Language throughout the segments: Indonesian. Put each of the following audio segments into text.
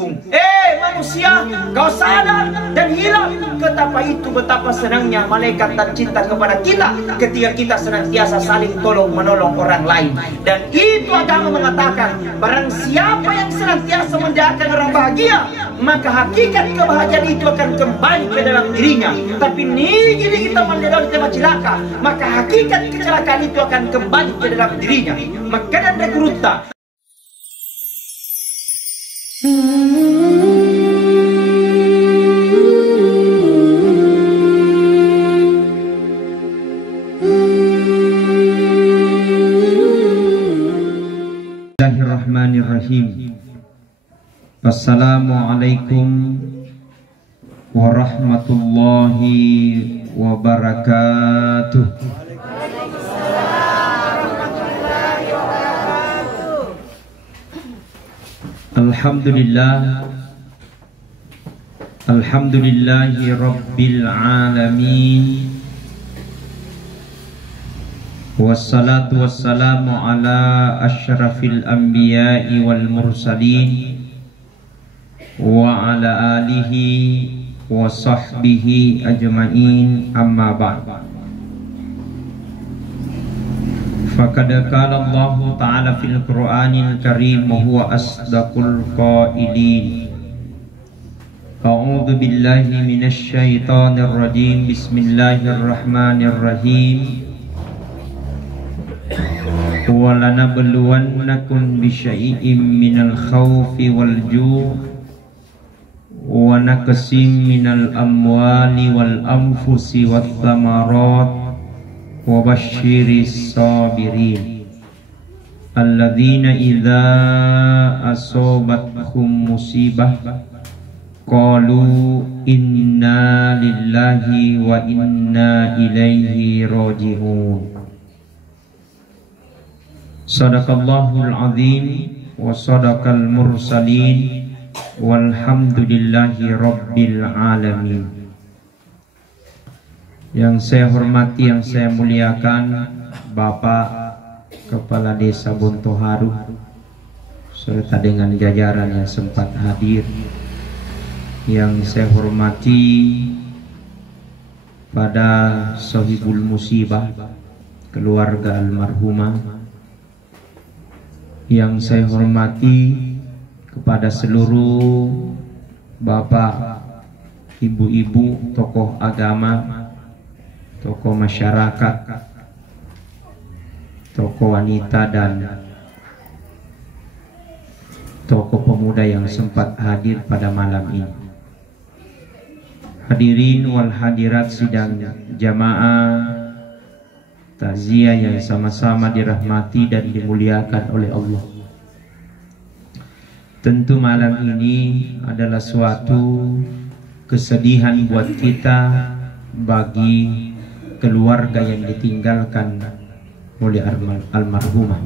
Manusia, kau sadar dan hilang betapa senangnya malaikat dan cinta kepada kita ketika kita senantiasa saling tolong menolong orang lain. Dan itu agama mengatakan, barang siapa yang senantiasa menjadikan orang bahagia, maka hakikat kebahagiaan itu akan kembali ke dalam dirinya. Tapi ini kita menjadi celaka, maka hakikat kecelakaan itu akan kembali ke dalam dirinya. Maka dan rekruta Bismillahirrahmanirrahim. Assalamualaikum warahmatullahi wabarakatuh. Alhamdulillah, alhamdulillahi rabbil alamin. Wassalatu wassalamu ala asyrafil anbiya'i wal mursalin wa ala alihi wa sahbihi ajma'in, amma ba'd. Faqad qala Allah ta'ala fil Qur'anil Karim wa huwa asdaqul qailin. A'udzu billahi minasy syaithanir rajim. Bismillahirrahmanirrahim. وَلَنَبْلُوَنَّكُمْ بِشَيْءٍ مِّنَ الْخَوْفِ وَالْجُوعِ وَنَقْصٍ مِّنَ الْأَمْوَالِ وَالْأَنفُسِ وَالثَّمَرَاتِ وَبَشِّرِ الصَّابِرِينَ الَّذِينَ إِذَا أَصَابَتْهُمْ مُصِيبَةٌ قَالُوا إِنَّا لِلَّهِ وَإِنَّا إِلَيْهِ راجعون. Sadaqallahul azim wa sadaqal mursalin walhamdulillahi rabbil alamin. Yang saya hormati, yang saya muliakan Bapak Kepala Desa Bontoharu serta dengan jajaran yang sempat hadir. Yang saya hormati pada sahibul musibah, keluarga almarhumah. Yang saya hormati kepada seluruh bapak, ibu-ibu, tokoh agama, tokoh masyarakat, tokoh wanita dan tokoh pemuda yang sempat hadir pada malam ini. Hadirin wal hadirat sidang jamaah takziah yang sama-sama dirahmati dan dimuliakan oleh Allah. Tentu malam ini adalah suatu kesedihan buat kita bagi keluarga yang ditinggalkan oleh almarhumah.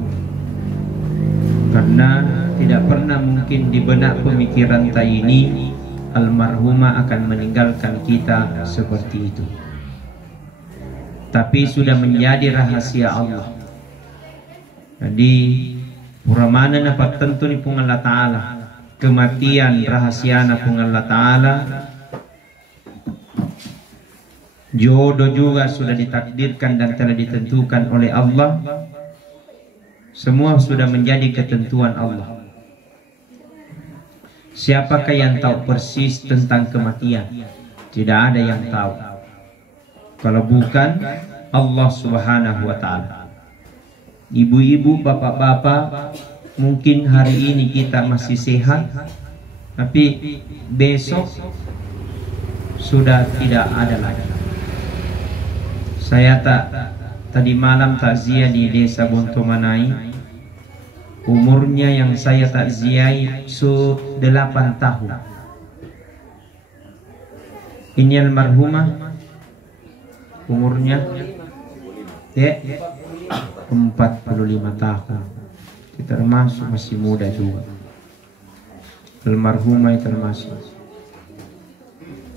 Karena tidak pernah mungkin di benak pemikiran ini almarhumah akan meninggalkan kita seperti itu. Tapi sudah menjadi rahasia Allah. Jadi puramana dapat tentu ni pung Allah Ta'ala. Kematian rahasia na pung Allah Ta'ala. Jodoh juga sudah ditakdirkan dan telah ditentukan oleh Allah. Semua sudah menjadi ketentuan Allah. Siapakah yang tahu persis tentang kematian? Tidak ada yang tahu. Kalau bukan Allah Subhanahu wa Ta'ala. Ibu-ibu, bapak-bapak, mungkin hari ini kita masih sehat, tapi besok sudah tidak ada lagi. Saya tadi malam takziah di Desa Bontomanai. Umurnya yang saya takziahi 8 tahun. Ini almarhumah umurnya 45 tahun. Kita termasuk masih muda juga. Almarhumah termasuk.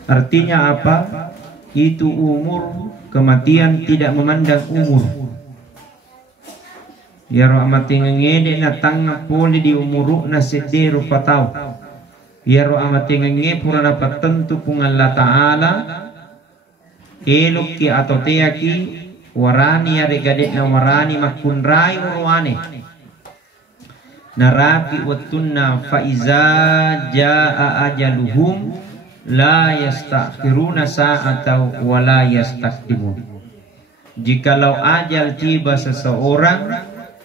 Artinya apa? Itu umur kematian tidak memandang umur. Ya rahmati ngede na tanga poli di umuru na sedero patau. Yaro amati ngenge purana patentu pung Allah Ta'ala elok ki atau teaki warani yare gadek na warani makunrai urwane narapi watunna faiza jaa ajaluhum la yastakhiruna sa'atan wa la yastaqdimun. Jikalau ajal tiba seseorang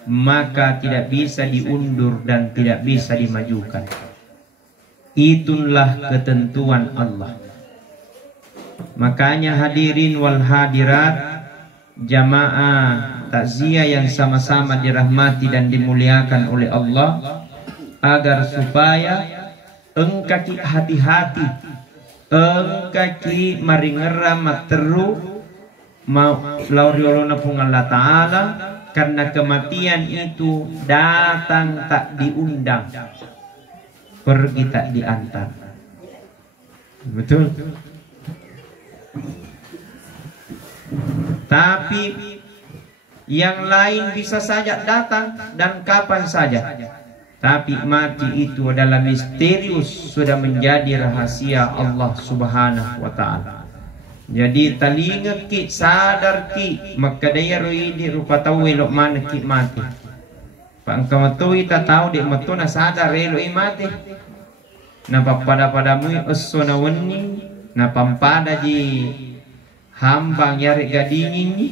maka tidak bisa diundur dan tidak bisa dimajukan. Itulah ketentuan Allah. Makanya hadirin wal hadirat, jamaah takziah yang sama-sama dirahmati dan dimuliakan oleh Allah, agar supaya engkaki hati-hati, engkaki maringera materu mau lauriolona pung Allah Ta'ala, karena kematian itu datang tak diundang, pergi tak diantar. Betul. Tapi yang lain bisa saja datang dan kapan saja. Tapi mati itu adalah misterius, sudah menjadi rahasia Allah Subhanahu wa Ta'ala. Jadi talinga ki sadar ki maka daya roidi rupa tahu elok mana ki mati. Pak kamatui tak tahu dek matuna sadar elok mati. Napa pada-padamu esona weni napa pada ji hambang yari gadingin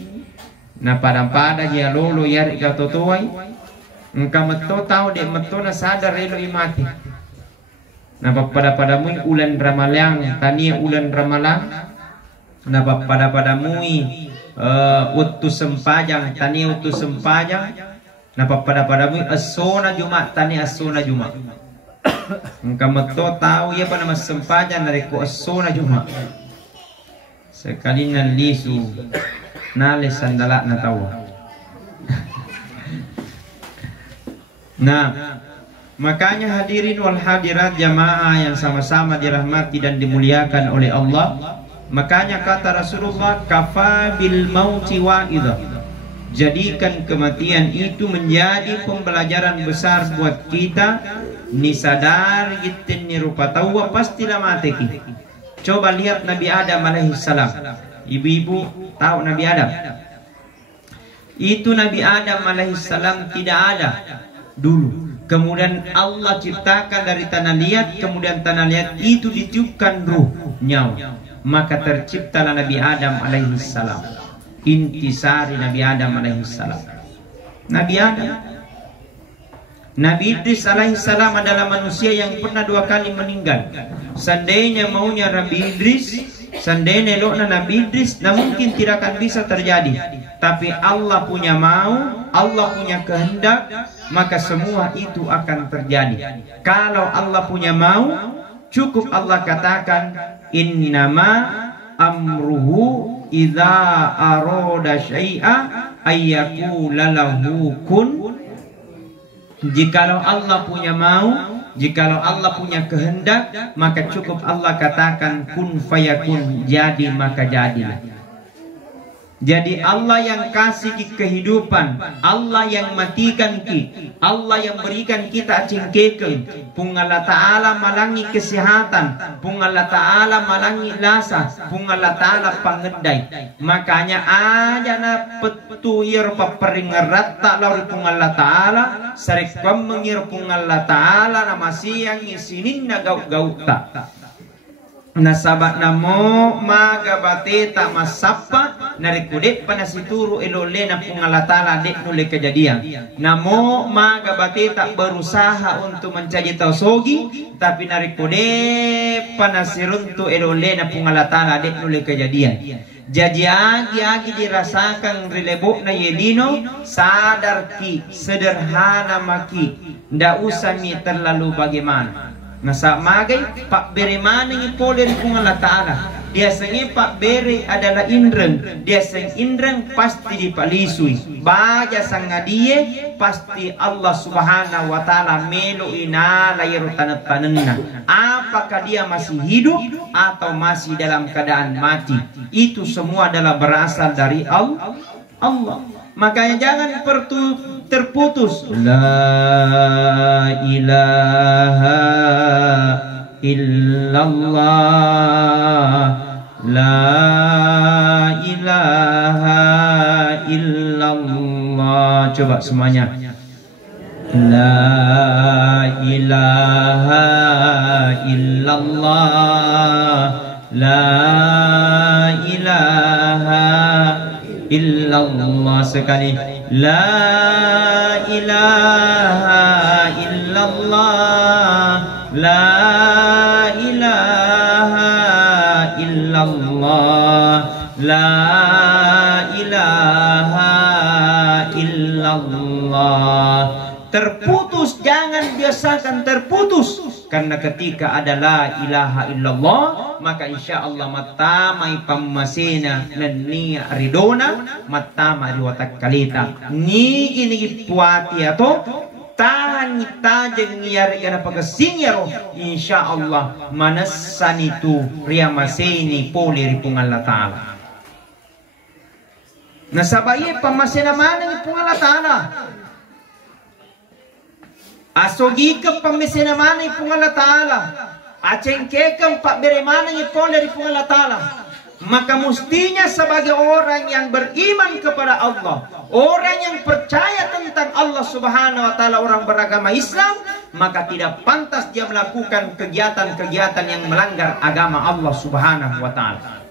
na pada ji lolo yari gatotoai. Engkau meto tahu dek matuna sadar elok mati. Napa pada-padamu ulan ramalang tania ulan ramalang. Napa pada-padamu utus sempajang tani utus sempajang. Napa pada-padamu asona Jumat tani asona Jumat. Engkau meto tahu ya pada mas sempajang dari ko asona Jumat. Sekali nan lisu nale sandalak na tawa. Nah, makanya hadirin wal hadirat jamaah yang sama-sama dirahmati dan dimuliakan oleh Allah. Makanya kata Rasulullah, kafa bil mauti wa'idha. Jadikan kematian itu menjadi pembelajaran besar buat kita. Ni sadar gitin ni rupa tawa pastilah mati ki. Coba lihat Nabi Adam alaihissalam. Ibu-ibu tahu Nabi Adam? Itu Nabi Adam alaihissalam tidak ada dulu. Kemudian Allah ciptakan dari tanah liat, kemudian tanah liat itu ditiupkan ruh, nyawa. Maka terciptalah Nabi Adam alaihissalam. Intisari Nabi Adam alaihissalam. Nabi Adam, Nabi Idris alaihissalam adalah manusia yang pernah 2 kali meninggal. Seandainya maunya Nabi Idris, seandainya eloknya Nabi Idris, nah mungkin tidak akan bisa terjadi. Tapi Allah punya mau, Allah punya kehendak, maka semua itu akan terjadi. Kalau Allah punya mau, cukup Allah katakan innama amruhu idza arada syai'a ayyakula lahu kun. Jikalau Allah punya mau, jikalau Allah punya kehendak, maka cukup Allah katakan kun fayakun, jadi maka jadilah. Jadi Allah yang kasih ki kehidupan, Allah yang matikan ki, Allah yang berikan kita cingkeken. Pung Allah Ta'ala malangi kesehatan, pung Allah Ta'ala malangi lasa, pung Allah Ta'ala pangedai. Makanya aja na petuir paperingerat tak lauri pung Allah Ta'ala, sarek pemengir pung Allah Ta'ala na masiyang isinin na gaut-gaut tak. Nasabat namo maga bateta masapa narikudek panasituru elole na pungalatala dek nule kejadian. Namo maga bateta berusaha untuk mencari tausogi, tapi narikudek panasiruntu elole na pungalatala dek nule kejadian. Jadi agi dirasakan rilebok na yelino sadar ki sederhana maki, ndak usah mi terlalu bagaimana. Nasa magay pak bere maning ipoler kung Allah Ta'ala. Dia sengi pak bere adalah indreng. Dia seng indreng pasti dipalisui. Baja sangadie pasti Allah Subhanahu wa Ta'ala melo ina layar tanat-tanenna. Apakah dia masih hidup atau masih dalam keadaan mati? Itu semua adalah berasal dari Allah. Makanya jangan terputus. La ilaha illallah, la ilaha illallah. Coba semuanya. La ilaha illallah, la ilaha illallah. Sekali. La ilaha illallah, la ilaha illallah, la ilaha illallah. Terputus, jangan biasakan terputus, karena ketika ada la ilaha illallah, maka insya Allah matamay pamasina nania ridona matama riwatak kalita ni ini puati atau tani tajeng ngiyari kana pagasingyaro insya Allah manasan itu riamasini poli ripung Allah Ta'ala. Nasabayi pamasina mana ripung Allah Ta'ala. Asogi ke pamisina mana ipung Allah Ta'ala, acengke ke pak bere mana ipung dari ipung Allah Ta'ala. Maka mestinya sebagai orang yang beriman kepada Allah, orang yang percaya tentang Allah Subhanahu wa Ta'ala, orang beragama Islam, maka tidak pantas dia melakukan kegiatan-kegiatan yang melanggar agama Allah Subhanahu wa Ta'ala.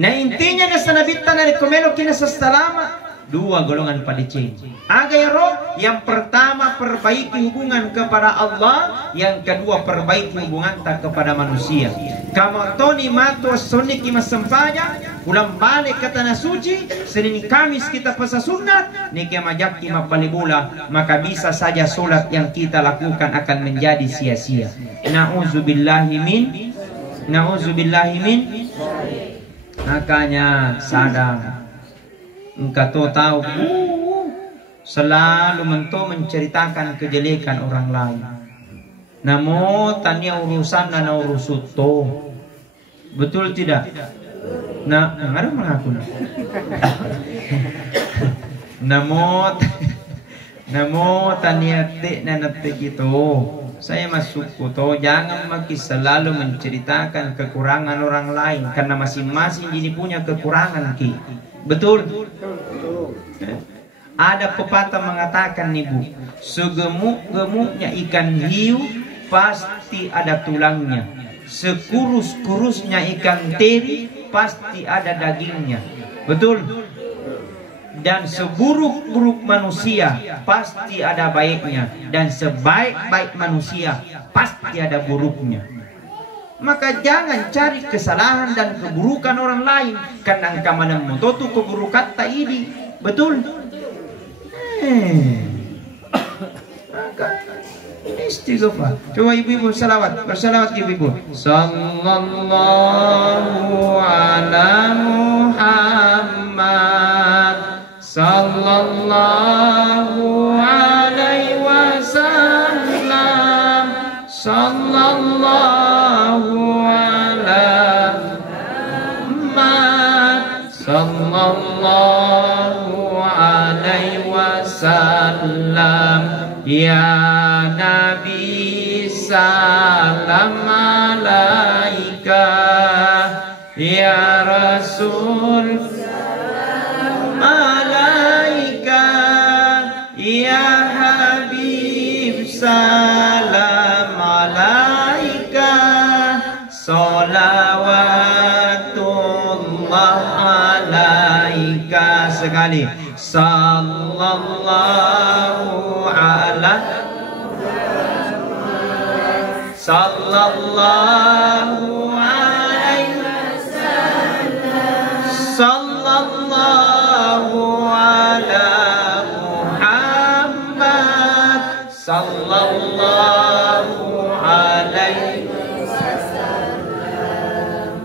Nah intinya nasa nabitan dari komelo kina sasalama dua golongan padicin. Agayro, yang pertama perbaiki hubungan kepada Allah, yang kedua perbaiki hubungan tak kepada manusia. Kamu toni mato soniki masampaja, ulang balik ke tanah suci, Senin Kamis kita puasa sunat, niki majak ima palibula, maka bisa saja solat yang kita lakukan akan menjadi sia-sia. Nauzubillahi min. Makanya sadar. Engkau tahu selalu menceritakan kejelekan orang lain. Namo tanya urusan na urusuto. Betul tidak? Nah, ngaruh mengaku. Namo tanya te na nate gitu. Saya masuk kuto, jangan makin selalu menceritakan kekurangan orang lain, karena masing-masing ini punya kekurangan ki. Betul? Ada pepatah mengatakan nih Bu, segemuk-gemuknya ikan hiu pasti ada tulangnya, sekurus-kurusnya ikan teri pasti ada dagingnya. Betul? Dan seburuk-buruk manusia pasti ada baiknya, dan sebaik-baik manusia pasti ada buruknya. Maka jangan cari kesalahan dan keburukan orang lain, karena engkau mana mototu keburukan tak ini. Betul? Maka istighfar. Coba ibu-ibu salawat, bersalawat ibu-ibu. Sallallahu ala Muhammad, sallallahu alaihi wasallam, sallallahu sallallahu alaihi wasallam. Ya Nabi salam alaika, ya Rasul salam alaika, ya Habib salam alaika, salawatullah alaika. Sekali. Sallallahu ala sallallahu alaihi wasallam, sallallahu ala Muhammad, sallallahu alaihi wasallam.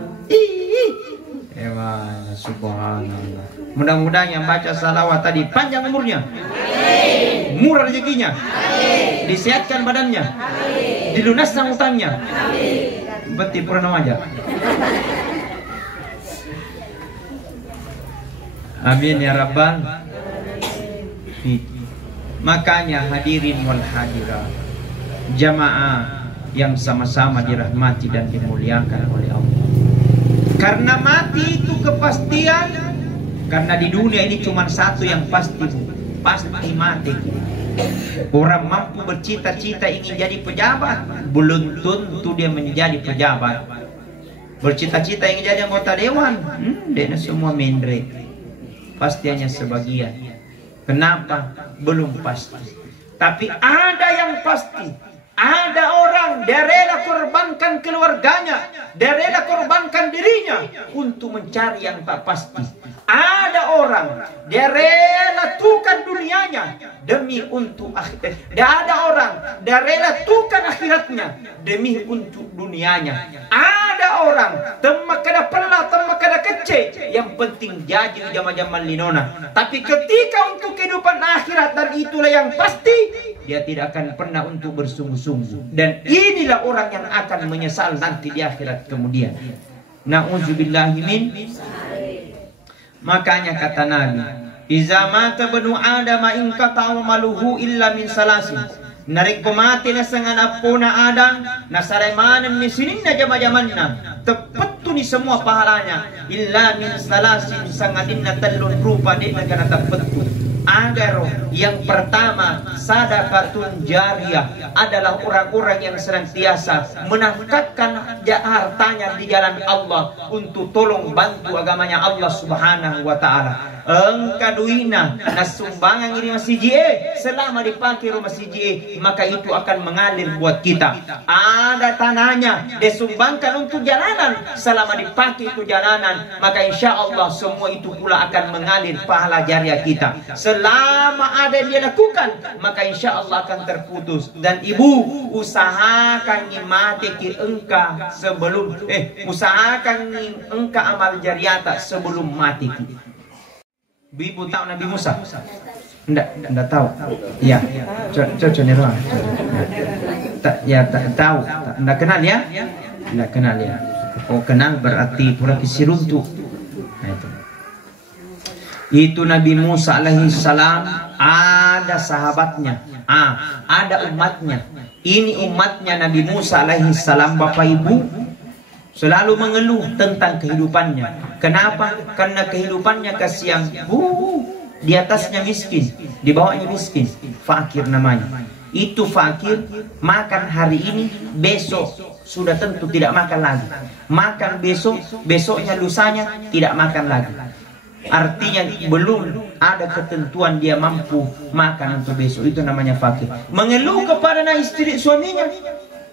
Subhanallah. Mudah-mudahan yang baca salawat tadi panjang umurnya, murah rezekinya, disehatkan badannya, dilunaskan utangnya, beti purna aja. Amin ya rabbal. Makanya hadirin wal hadirat, jamaah yang sama-sama dirahmati dan dimuliakan oleh Allah. Karena mati itu kepastian. Karena di dunia ini cuma satu yang pasti mati. Orang mampu bercita-cita ingin jadi pejabat, belum tentu dia menjadi pejabat. Bercita-cita ingin jadi anggota dewan, dia semua mendre. Pasti hanya sebagian. Kenapa? Belum pasti. Tapi ada yang pasti. Ada orang dia rela korbankan keluarganya, dia rela korbankan dirinya untuk mencari yang tak pasti. Ada orang dia rela tukar dunianya demi untuk akhirat. Dia ada orang dia rela tukar akhiratnya demi untuk dunianya. Ada orang temak kada pernah temak kada kece, yang penting jadi jama-jama linona. Tapi ketika untuk kehidupan akhirat, dan itulah yang pasti, dia tidak akan pernah untuk bersungguh-sungguh. Dan inilah orang yang akan menyesal nanti di akhirat kemudian. Na'udzubillahi min. Makanya kata Nabi, "Iza mata banu Adam in qata'a maluhu illa min salasin." Narik mati na sangan apuna Adam, na saraymanan misinin na jama-jamanna. Tepat tu ni semua pahalanya. Illa min salasin sangadin na talun rupa di negara tepat tu. Agar yang pertama, sadaqatun jariyah, adalah orang-orang yang senantiasa menafkahkan hartanya di jalan Allah untuk tolong bantu agamanya Allah Subhanahu wa taala. Engka duina na sumbangan ini masih selama dipakai rumah masjid, maka itu akan mengalir buat kita. Ada tanahnya disumbangkan untuk jalanan, selama dipakai itu jalanan, maka insya Allah semua itu pula akan mengalir pahala jariah kita. Selama ada yang dia lakukan, maka insya Allah akan terputus. Dan ibu, usahakan mati ki engka sebelum usahakan engka amal jariah sebelum mati. Ibu tahu Nabi Musa? Enggak tahu. Ya, cocok nih doang. Tak tahu. Enggak kenal ya? Enggak kenal ya. Oh, kenal berarti pura kisiruntu. Nah, itu Nabi Musa alaihi salam, ada sahabatnya, ada umatnya. Ini umatnya Nabi Musa alaihi salam, Bapak Ibu, selalu mengeluh tentang kehidupannya. Kenapa? Karena kehidupannya kasihan. Di atasnya miskin, di bawahnya miskin, fakir namanya. Itu fakir, makan hari ini, besok sudah tentu tidak makan lagi. Makan besok, besoknya lusanya tidak makan lagi. Artinya belum ada ketentuan dia mampu makan untuk besok. Itu namanya fakir. Mengeluh kepada istri suaminya,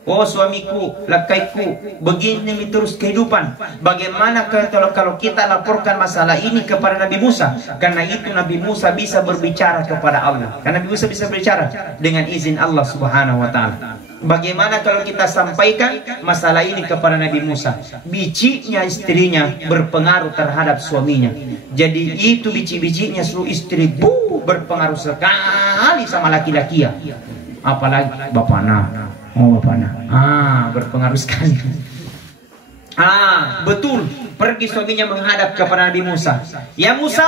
"Oh suamiku, lakaiku, begini terus kehidupan." Bagaimana kalau kita laporkan masalah ini kepada Nabi Musa? Karena itu Nabi Musa bisa berbicara kepada Allah. Karena Nabi Musa bisa berbicara dengan izin Allah Subhanahu wa taala. Bagaimana kalau kita sampaikan masalah ini kepada Nabi Musa? Bicinya istrinya berpengaruh terhadap suaminya. Jadi itu bici-bicinya seluruh istri berpengaruh sekali sama laki-laki ya. Apalagi bapaknya. Oh bapaknya. Berpengaruh sekali. Betul. Pergi suaminya menghadap kepada Nabi Musa. "Ya Musa,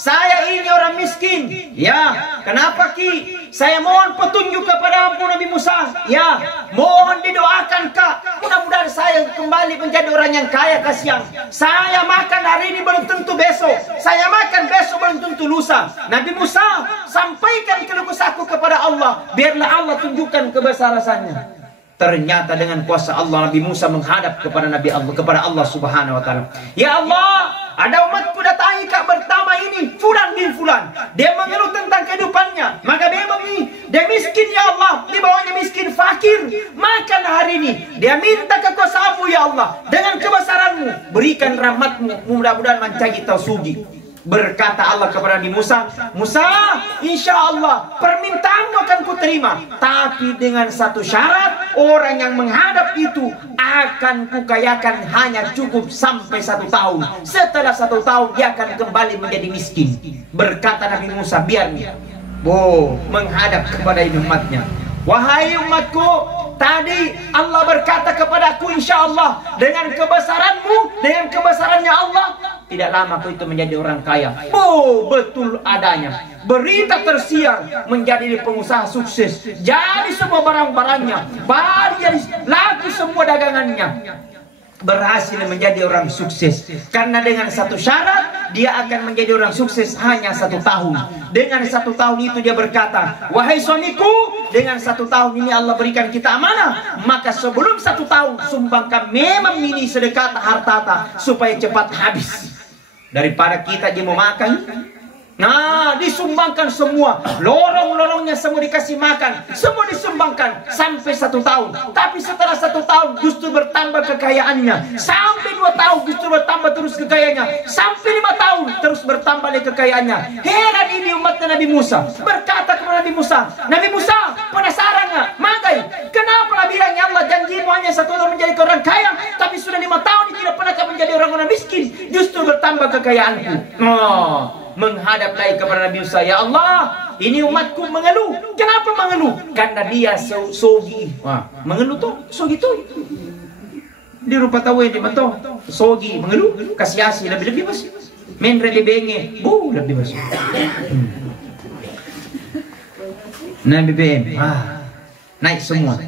saya ini orang miskin." "Ya, kenapa Ki?" "Saya mohon petunjuk kepada Nabi Musa." "Ya, mohon didoakan Kak. Mudah-mudahan saya kembali menjadi orang yang kaya kasihan. Saya makan hari ini belum tentu besok. Saya makan besok belum tentu lusa." Nabi Musa, sampaikan keluh kesahku kepada Allah. Biarlah Allah tunjukkan kebesarannya. Ternyata dengan kuasa Allah, Nabi Musa menghadap kepada kepada Allah Subhanahu wa taala. "Ya Allah, ada umatku datangi Kak pertama ini, fulan bin fulan. Dia mengeluh tentang kehidupannya. Maka memang dia miskin ya Allah, di bawahnya miskin fakir. Makan hari ini. Dia minta kekuasaan-Mu ya Allah. Dengan kebesaran-Mu, berikan rahmat-Mu, mudah-mudahan mencaci tausugi." Berkata Allah kepada Nabi Musa, "Musa, insya Allah permintaanmu akan kuterima. Tapi dengan satu syarat, orang yang menghadap itu akan kukayakan hanya cukup sampai 1 tahun. Setelah 1 tahun dia akan kembali menjadi miskin." Berkata Nabi Musa, "Biarnya." Menghadap kepada umatnya, "Wahai umatku, tadi Allah berkata kepadaku, insya Allah dengan kebesaran-Mu, dengan kebesarannya Allah, tidak lama aku itu menjadi orang kaya." Betul adanya. berita tersiar, menjadi pengusaha sukses, jadi semua barang-barangnya, jadi laku semua dagangannya, berhasil menjadi orang sukses. Karena dengan satu syarat, dia akan menjadi orang sukses hanya 1 tahun. Dengan 1 tahun itu dia berkata, wahai suamiku, dengan 1 tahun ini Allah berikan kita amanah, maka sebelum 1 tahun sumbangkan memang mini sedekah hartata supaya cepat habis. Daripada kita dia mau makan, nah, disumbangkan semua, lorong-lorongnya semua dikasih makan, semua disumbangkan sampai 1 tahun. Tapi setelah 1 tahun justru bertambah kekayaannya, sampai 2 tahun justru bertambah terus kekayaannya, sampai 5 tahun terus bertambah lagi kekayaannya. Heran ini umatnya Nabi Musa, berkata kepada Nabi Musa, penasaran nggak? Magai, kenapa bilang ya Allah janjimu hanya 1 tahun menjadi orang kaya, tapi sudah 5 tahun tidak pernah menjadi orang miskin, justru bertambah kekayaanku. Menghadap lagi kepada Nabi Musa, ya Allah, ini umatku mengeluh. Kenapa mengeluh? Karena dia sogi. Mengeluh tuh, sogi tuh. Di rupa tahu yang dibantu, sogi mengeluh, kasih asi lebih masih. Menre di benge, lebih masih. Nabi BM, naik semua.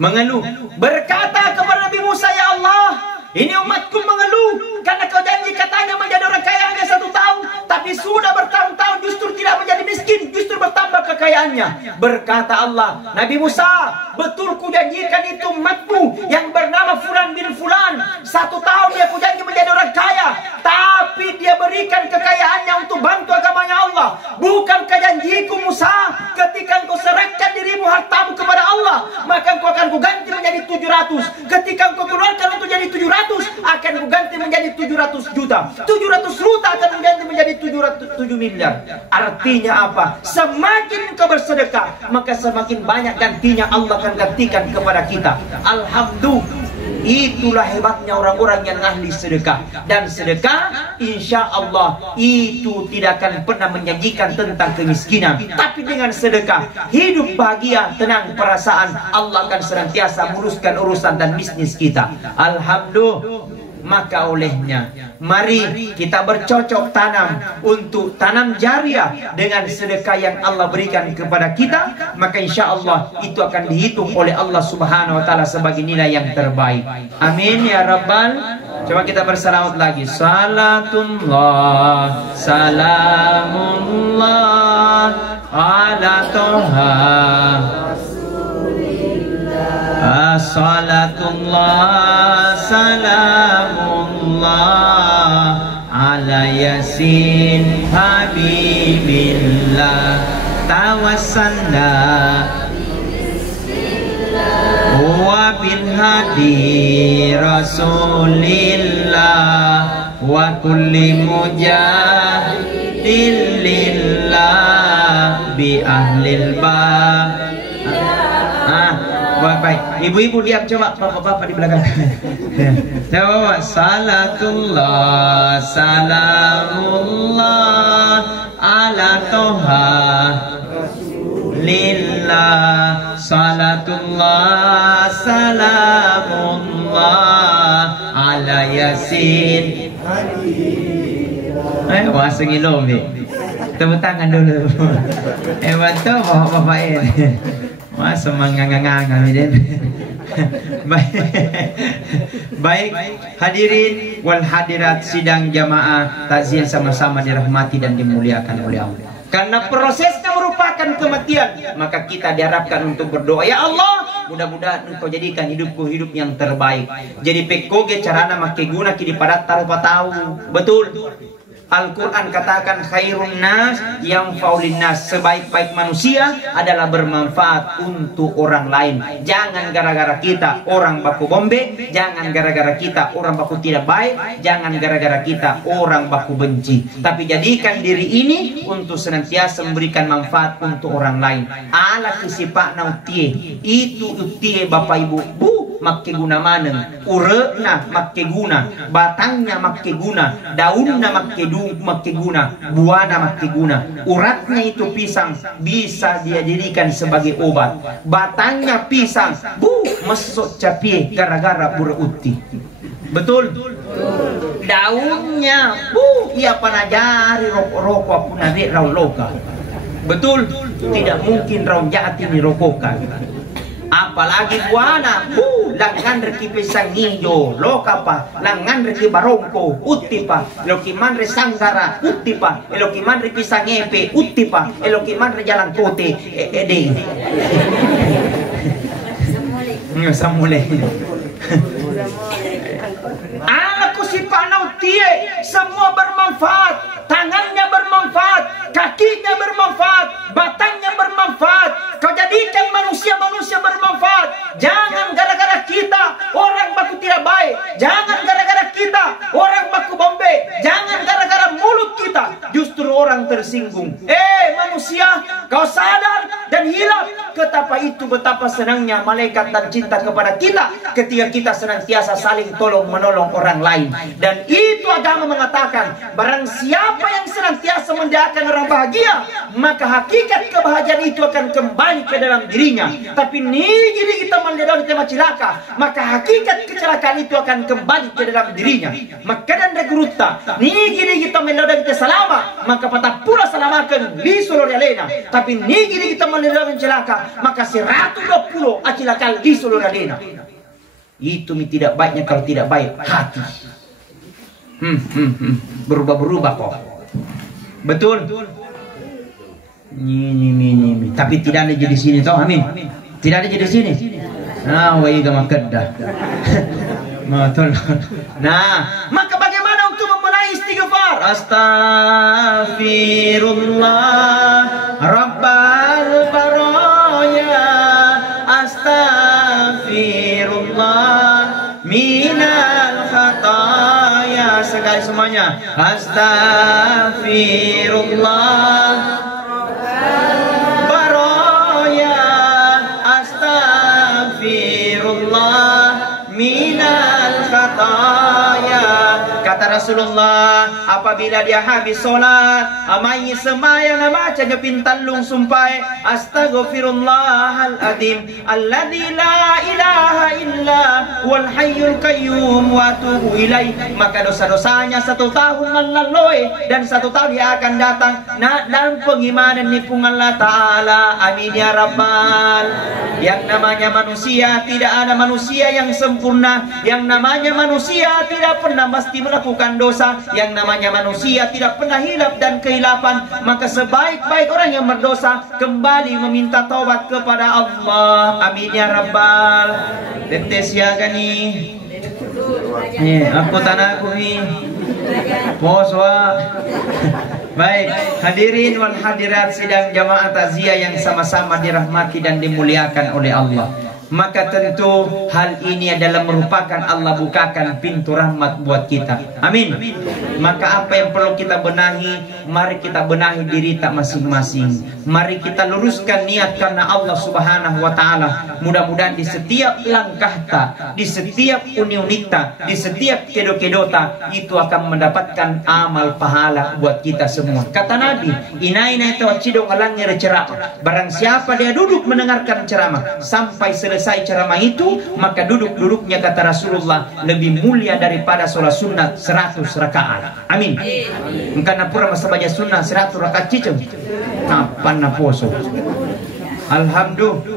Mengeluh, berkata kepada Nabi Musa, ya Allah, ini umatku mengeluh karena kau janji katanya menjadi orang kaya hanya 1 tahun, tapi sudah bertahun-tahun justru tidak menjadi miskin, justru bertambah kekayaannya. Berkata Allah, Nabi Musa, betul ku janjikan itu umatmu yang bernama Fulan bin Fulan, 1 tahun dia ku janji menjadi orang kaya, tapi dia berikan kekayaannya untuk bantu agamanya Allah. Bukan janjiku Musa, ketika engkau serahkan dirimu hartamu kepada Allah, maka engkau akan kuganti menjadi 700. Ketika engkau keluarkan untuk jadi 700, akan kuganti menjadi 700 juta. 700 juta akan mengganti menjadi 7 miliar. Artinya apa? Semakin kau bersedekah, maka semakin banyak gantinya Allah akan gantikan kepada kita. Alhamdulillah. Itulah hebatnya orang-orang yang ahli sedekah. Dan sedekah insya Allah itu tidak akan pernah menjanjikan tentang kemiskinan. Tapi dengan sedekah hidup bahagia, tenang perasaan, Allah akan senantiasa muruskan urusan dan bisnis kita. Alhamdulillah. Maka olehnya mari kita bercocok tanam untuk tanam jariah dengan sedekah yang Allah berikan kepada kita, maka insya Allah itu akan dihitung oleh Allah Subhanahu wa Ta'ala sebagai nilai yang terbaik. Amin ya Rabbal. Coba kita bersalawat lagi. Salatullah salamullah ala toha, salatullah salamullah ala yasin habibillah, tawassalna wa bil hadi rasulillah wa kulli mujahidin lillah bi ahlil bab. Baik, ibu-ibu lihat coba, bapak-bapak di belakang. Coba, salatullah salamullah ala toha lillah, salatullah salamullah ala yasin. Wah, sengilom nih. Tepuk tangan dulu. Bantu bapak ini. Wah, semangat-ngangang Baik, hadirin wal hadirat sidang jamaah takziah sama-sama dirahmati dan dimuliakan oleh Allah. Karena prosesnya merupakan kematian, maka kita diharapkan untuk berdoa, ya Allah, mudah-mudahan Engkau jadikan hidupku hidup yang terbaik. Jadi pekoge carana make guna kidi padat tanpa tahu. Betul. Al-Quran katakan khairun nas yang faulin nas, sebaik-baik manusia adalah bermanfaat untuk orang lain. Jangan gara-gara kita orang baku bombe, jangan gara-gara kita orang baku tidak baik, jangan gara-gara kita orang baku benci. Tapi jadikan diri ini untuk senantiasa memberikan manfaat untuk orang lain. Ala kisipak na utie, itu utie bapak ibu, makke guna maneng, ureuna makke guna, batangnya makke guna, daunnya makke guna, buahnya makke guna. Uratnya itu pisang bisa dia jadikan sebagai obat. Batangnya pisang, mesok capie gara-gara bura uti. Betul? daunnya, ia panajari rokok pun nabi raw loka. Betul, tidak mungkin raw jati ni rokokan. Apalagi buana, langan reki pisang hijau, loka pa, langan reki barongko, uti pa, eloki manre sanggara, uti pa, eloki manre pisang epe, uti pa, eloki manre jalan kote, ede. Samule. Anakku si panau tie, semua bermanfaat, tangannya bermanfaat, kakinya bermanfaat, batangnya bermanfaat. Kau jadikan manusia-manusia bermanfaat. Jangan gara-gara kita orang baku tidak baik. Jangan gara-gara kita orang baku bombe. Jangan gara-gara mulut kita justru orang tersinggung. Manusia, kau sadar dan hilap betapa senangnya malaikat dan cinta kepada kita ketika kita senantiasa saling tolong menolong orang lain. Dan itu agama mengatakan, barang siapa yang senantiasa mendoakan orang bahagia, maka hakikat kebahagiaan itu akan kembali ke dalam dirinya. Tapi jadi kita mendoakan tema celaka, maka hakikat kecelakaan itu akan kembali ke dalam dirinya. Maka dan regrutta, jadi kita mendoakan kita selama, maka patah pula selamakan di seluruh alena. Tapi jadi kita mendoakan celaka, maka 120 acilakal di seluruh alena. Itu tidak baiknya kalau tidak baik hati. Berubah-berubah kok. Betul. Ini. Tapi tidak ada jadi sini toh, amin. Tidak ada jadi sini. Nah, wai gama kedah. Nah, maka bagaimana untuk membenahi istighfar? Astaghfirullah Rabbal baraya, astaghfirullah minal khataya. Sekali semuanya. Astaghfirullah baraya, astaghfirullah minal khataya. Kata Rasulullah, apabila dia habis sholat, amai semayang bacanya pintalung sumpai, astaghfirullahaladzim alladzi la ilaha illa wal hayyul qayyum wa atubu ilaih. Maka dosa-dosanya 1 tahun melalui dan 1 tahun dia akan datang. Nah, dalam pengimanan nipung Allah Ta'ala, amin ya Rabbal. Yang namanya manusia, tidak ada manusia yang sempurna. Yang namanya manusia tidak pernah mesti melakukan dosa. Yang namanya manusia tidak pernah hilap dan kehilapan. Maka sebaik-baik orang yang berdosa kembali meminta taubat kepada Allah, amin ya Rabbal. Detes ya gani. Aku tanahku ni poswa. Baik, hadirin wal hadirat sidang jamaah takziah yang sama-sama dirahmati dan dimuliakan oleh Allah. Maka tentu hal ini adalah merupakan Allah bukakan pintu rahmat buat kita. Amin. Maka apa yang perlu kita benahi, mari kita benahi diri tak masing-masing. Mari kita luruskan niat karena Allah Subhanahu wa taala. Mudah-mudahan di setiap langkah ta, di setiap uni-unita, di setiap kedo-kedota itu akan mendapatkan amal pahala buat kita semua. Kata Nabi, "Ina-ina itu cidong alangnya ceramah." Barang siapa dia duduk mendengarkan ceramah sampai selesai ceramah itu, maka duduk-duduknya kata Rasulullah lebih mulia daripada sholat sunat 100 rakaat. Amin. Karena pura masa baca sunnah 100 rakaat cicing. Kapan na poso? Alhamdulillah.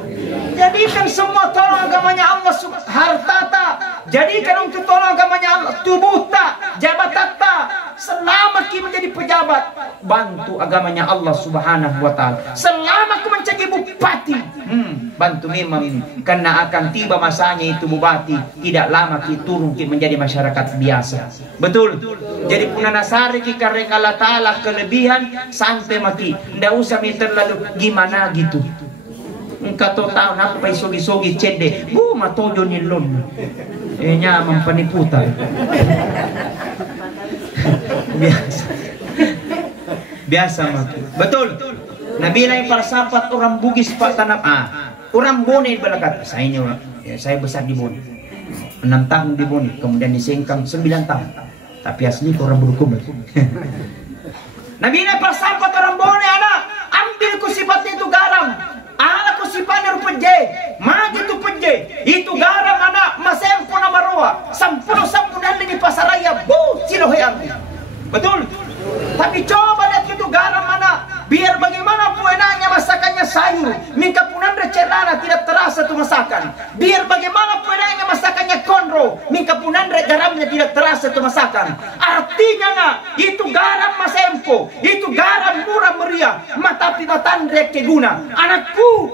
Jadikan semua tolong agamanya Allah, harta tak. Jadikan untuk tolong agamanya Allah, tubuh tak, jabatan tak. Selama kita menjadi pejabat, bantu agamanya Allah Subhanahu wa taala. Selama kita menjadi bupati, bantu memang, karena akan tiba masanya itu bupati tidak lama kita turun kita menjadi masyarakat biasa. Betul. Jadi punanasari kita karena Allah taala kelebihan sampai mati. Ndak usah minta terlalu gimana gitu. Engkau tahu apa isogi-sogi cende, matojo nilon. Nya mempeniputa. Biasa mati. Betul. Nabi lain para sahabat orang Bugis Pak Tanap. Orang Bone belakat. Saya besar di Bone. 6 tahun di Bone, kemudian di Sengkang 9 tahun. Tapi asli orang berhukum. Nabi lain para sahabat orang Bone anak, ambil ku sifatnya itu garam. Anak ku sifatnya peje, magi tu peje. Itu garam anak, masempuna maroa. Sampuno dan di pasaraya, silo terasa itu masakan. Artinya nak, itu garam masempo, itu garam murah meriah, tapi matandrek keguna. Anakku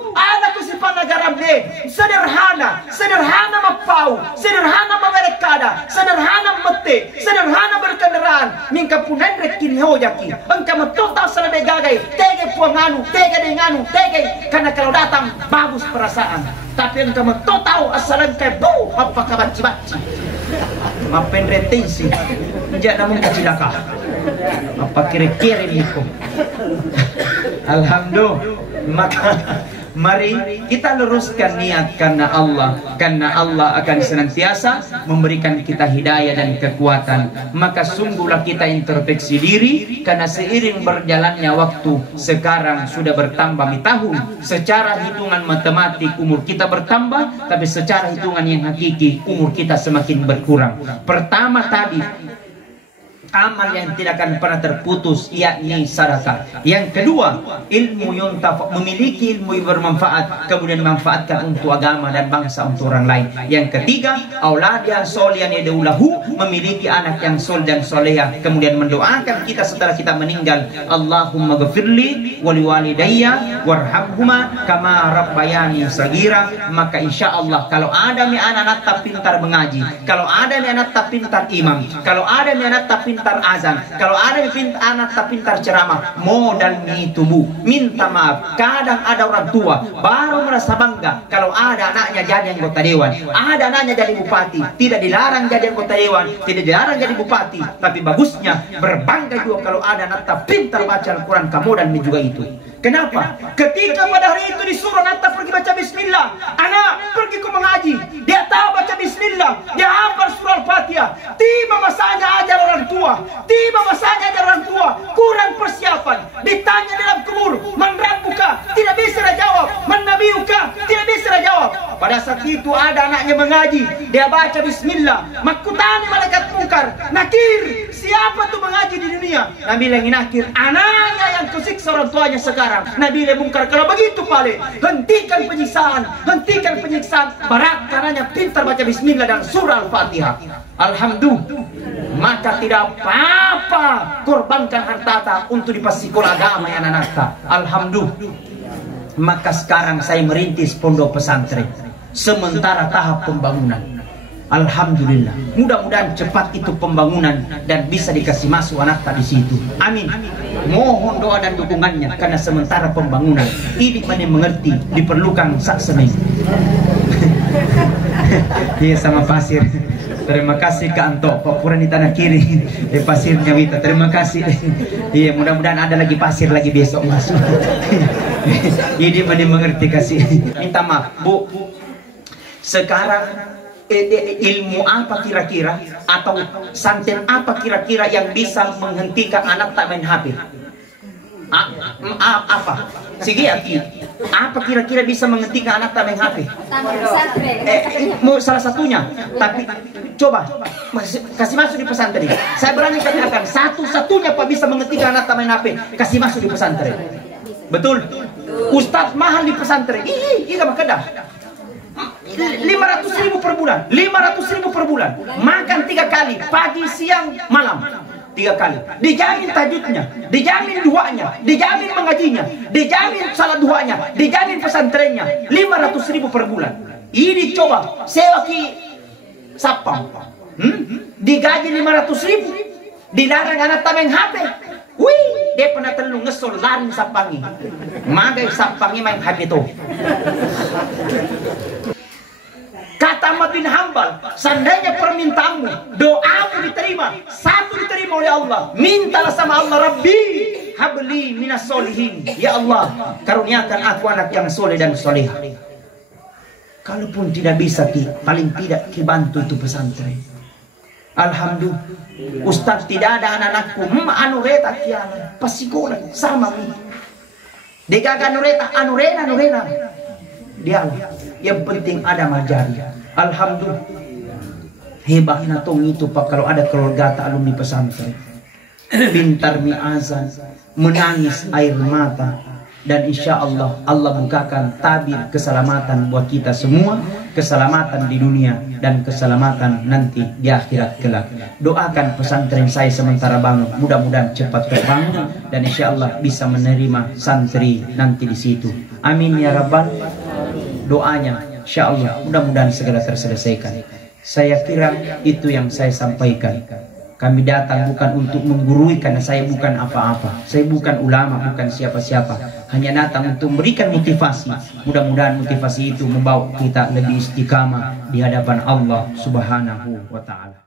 si garam deh, sederhana mapau, sederhana mamerekada, sederhana mete, sederhana berkendaraan. Mingka punandrek kini hojaki, engkau total selebih gagai, tege puanganu, tege denganu, tege, karena kalau datang bagus perasaan. Tapi engkau total asalan kayak bu, apa kabaci-baci, mapen retensi, jangan namun kecilaka, apa kira-kira itu. Alhamdulillah, maka mari kita luruskan niat karena Allah akan senantiasa memberikan kita hidayah dan kekuatan. Maka sungguhlah kita introspeksi diri, karena seiring berjalannya waktu sekarang sudah bertambah tahun. Secara hitungan matematik umur kita bertambah, tapi secara hitungan yang hakiki umur kita semakin berkurang. Pertama tadi, amal yang tidak akan pernah terputus, yakni sedekah. Yang kedua, ilmu yuntafa, memiliki ilmu yang bermanfaat, kemudian manfaatkan untuk agama dan bangsa, untuk orang lain. Yang ketiga, aulad yang solihan yadaulahu, memiliki anak yang soleh dan soleha, kemudian mendoakan kita setelah kita meninggal. Allahumma ghafirli wali walidayya warhamhuma kama rabbayani sagira. Maka insya Allah kalau ada anak-anak tak pintar mengaji, kalau ada anak tak pintar imam, kalau ada anak tak pintar azan, kalau ada anak tak pintar ceramah, modalnya itu bu, minta maaf. Kadang ada orang tua baru merasa bangga kalau ada anaknya jadi anggota dewan, ada anaknya jadi bupati. Tidak dilarang jadi anggota dewan, tidak dilarang jadi bupati, tapi bagusnya berbangga juga kalau ada anak tak pintar baca Al-Quran. Kamu dan juga itu. Kenapa? Ketika pada hari itu disuruh anak pergi baca bismillah, anak pergi ke mengaji, dia tahu baca bismillah, dia hafal surah Al-Fatihah. Tiba masanya ajar orang tua, tiba masanya ajar orang tua, kurang persiapan. Ditanya dalam kubur, man rabbuka, tidak bisa dia jawab. Man nabiyuka, tidak bisa dia jawab. Pada saat itu ada anaknya mengaji, dia baca bismillah, makutani malaikat mungkar, nakir, siapa tuh mengaji di dunia? Nabi bilang nakir, anaknya yang kusiksa orang tuanya sekarang. Nabi bilang mungkar, kalau begitu pale, hentikan penyiksaan, barat karenanya pintar baca bismillah dan surah Al-Fatihah. Alhamdulillah, maka tidak apa-apa korbankan harta untuk dipasikola agama yang anak-anak. Alhamdulillah. Maka sekarang saya merintis pondok pesantren sementara tahap pembangunan. Alhamdulillah, mudah-mudahan cepat itu pembangunan dan bisa dikasih masuk anak di situ. Amin. Mohon doa dan dukungannya, karena sementara pembangunan ini mana mengerti diperlukan saksemen. Iya sama pasir. Terima kasih Kak Anto, papuran di tanah kiri, di pasirnya Wita. Terima kasih. Iya, mudah-mudahan ada lagi pasir lagi besok masuk. Ini mana mengerti kasih. Minta maaf, Bu. Sekarang ilmu apa kira-kira atau santen apa kira-kira yang bisa menghentikan anak tak main HP? Apa? Sige, apa kira-kira bisa menghentikan anak tak main HP? Salah satunya, tapi coba kasih masuk di pesantren. Saya berani katakan satu-satunya Pak bisa menghentikan anak tak main HP, kasih masuk di pesantren. Betul? Ustadz mahal di pesantren. Iya makedah. 500.000 per bulan, 500.000 per bulan. Makan 3 kali, pagi, siang, malam. 3 kali. Dijamin tajudnya, dijamin duanya, dijamin mengajinya, dijamin salat duanya, dijamin pesantrennya. 500.000 per bulan. Ini coba sewa ki sapam. Digaji 500.000, dilarang anak tameng HP. Wih, dia pernah telung ngesol laring sapangi. Magai sapangi main HP itu. Kata Ahmad bin Hanbal, seandainya permintaanmu, doamu diterima, satu diterima oleh Allah, mintalah sama Allah, Rabbi habli minas solihin. Ya Allah, karuniakan aku anak yang soleh dan soleh. Kalaupun tidak bisa, paling tidak bantu itu pesantren. Alhamdulillah, Ustaz tidak ada anak-anakku, anu reta kiana, pasikola sama mi. Degaga anu rena. Dia yang penting ada majari. Alhamdulillah, hebatnya tong itu Pak, kalau ada keluarga alumni pesantren, pintar mi azan, menangis air mata, dan insya Allah Allah bukakan tabir keselamatan buat kita semua, keselamatan di dunia dan keselamatan nanti di akhirat kelak. Doakan pesantren saya sementara bangun, mudah-mudahan cepat terbangun dan insya Allah bisa menerima santri nanti di situ. Amin ya rabbal. Doanya insya Allah mudah-mudahan segera terselesaikan. Saya kira itu yang saya sampaikan. Kami datang bukan untuk menggurui karena saya bukan apa-apa. Saya bukan ulama, bukan siapa-siapa. Hanya datang untuk memberikan motivasi. Mudah-mudahan motivasi itu membawa kita lebih istiqamah di hadapan Allah Subhanahu wa ta'ala.